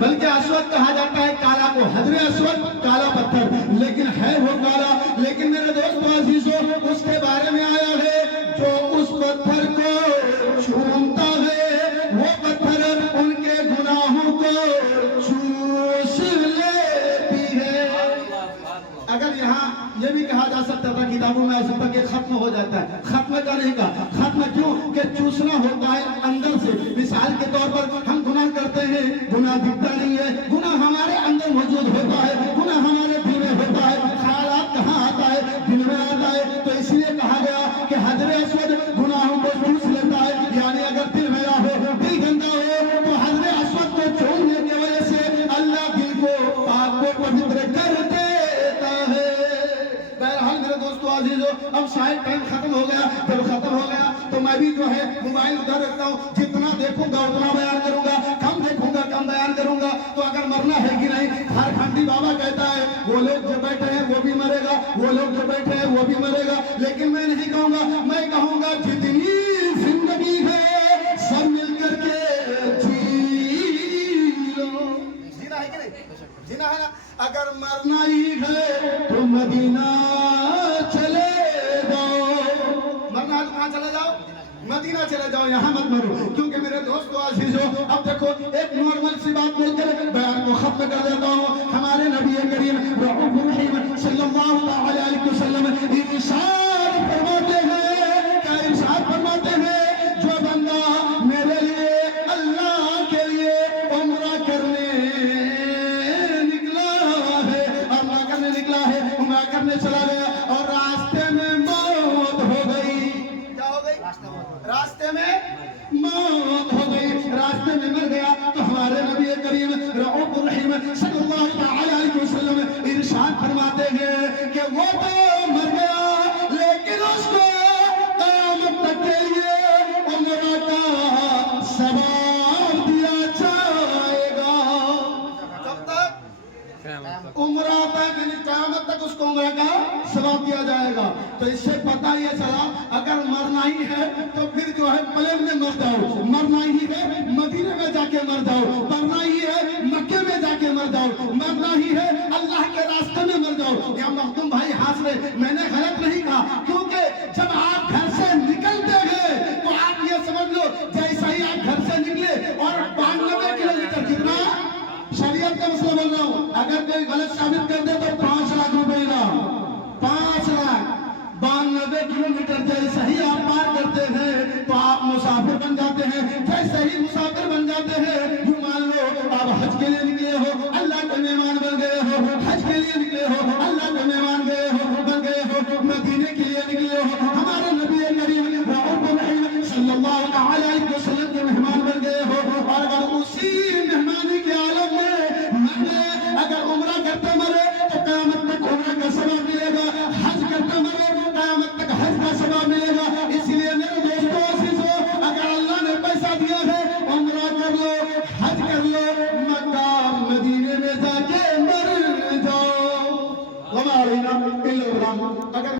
بلکہ اسود کہا جاتا ہے کالا کو، حجر اسود کالا پتھر، لیکن ہے وہ کالا. لیکن میرے دوستو عزیزو، اس کے بارے میں آیا ہے جو اس پتھر کو چھومتا ہے وہ پتھر ان کے گناہوں کو چوس لیتی ہے. اگر یہاں یہ بھی کہا جا سکتا تھا کتابوں میں ایسا کہ ختم ہو جاتا ہے، ختم کا نہیں کہا. ختم کیوں کہ چوسنا ہوتا ہے اندر سے. مثال کے طور پر ہم گناہ کرتے ہیں، گناہ دکھتا نہیں ہے، گناہ ہمارے اندر موجود ہوتا ہے، گناہ ہمارے دل میں ہوتا ہے. خیالات کہاں آتا ہے؟ دل میں آتا ہے. تو اس لیے کہا گیا کہ حجر اسود گناہوں کو چوس لیتا ہے. یعنی اگر دل میرا ہو، دل گندا ہو، تو حجر اسود کو چھوڑنے کی وجہ سے اللہ دل کو پاک کو پوتر کر دیتا ہے. بہرحال میرے دوستو عزیزو، اب شاید ٹائم ختم ہو گیا. جب ختم ہو گیا تو میں بھی جو ہے موبائل ادھر رکھتا ہوں. جتنا دیکھوں گا اتنا بیان کروں گا، کم دیکھوں گا کم بیان کروں گا. تو اگر مرنا ہے کہ نہیں، جھارکھنڈی بابا کہتا ہے وہ لوگ جو بیٹھے ہیں وہ بھی مرے گا، وہ لوگ جو بیٹھے ہیں وہ بھی مرے گا. لیکن میں نہیں کہوں گا، میں کہوں گا جتنی زندگی ہے سب مل کر کے جی لو. جینا ہے کہ نہیں؟ جینا ہے نا. اگر مرنا ہی ہے تو مدینہ چلے جاؤ. مرنا ہے تو کہاں چلے جاؤ؟ مدینہ چلے جاؤ، یہاں مت مرو. کیونکہ میرے دوستو عزیزو، اب دیکھو ایک نارمل سی بات بول کر بیان کو ختم کر دیتا ہوں. ہمارے نبی کریم رؤوف رحیم صلی اللہ علیہ وسلم ارشاد فرماتے ہیں، کیا ارشاد فرماتے ہیں؟ جو بندہ میرے لیے اللہ کے لیے عمرہ کرنے نکلا ہے، عمرہ کرنے نکلا ہے، عمرہ کرنے چلا گیا اور راستے میں موت ہو گئی. کیا ہو گئی؟ راستے میں موت ہو گئی، راستے میں مر گیا. تو ہمارے نبی کریم رؤوف رحیم صلی اللہ علیہ وسلم ارشاد فرماتے ہیں کہ وہ تو مر گیا لیکن اس کو قیامت تک کے لیے عمرہ کا ثواب دیا جائے گا. کب تک؟ عمرہ تک، یعنی قیامت تک اس کو عمرہ کا ثواب دیا جائے گا. تو اس سے پتہ یہ چلا اگر مرنا ہی ہے تو پھر جو ہے پلین میں مر جاؤ، مرنا ہی ہے مدینے میں جا کے مر جاؤ، مرنا ہی ہے مکے میں جا کے مر جاؤ، مرنا ہی ہے اللہ کے راستے میں مر جاؤ. یا مخدوم بھائی حاصل ہے، میں نے غلط نہیں کہا. کیونکہ جب آپ گھر سے نکلتے ہیں تو آپ یہ سمجھ لو جیسا ہی آپ گھر سے نکلے اور 92 کلومیٹر، جتنا شریعت کا مسئلہ بول رہا ہوں، اگر کوئی غلط ثابت کر دے تو 5 لاکھ روپے انعام. 5 لاکھ 92 کلومیٹر جیسے ہی آپ پار کرتے ہیں تو آپ مسافر بن جاتے ہیں. جیسے ہی مسافر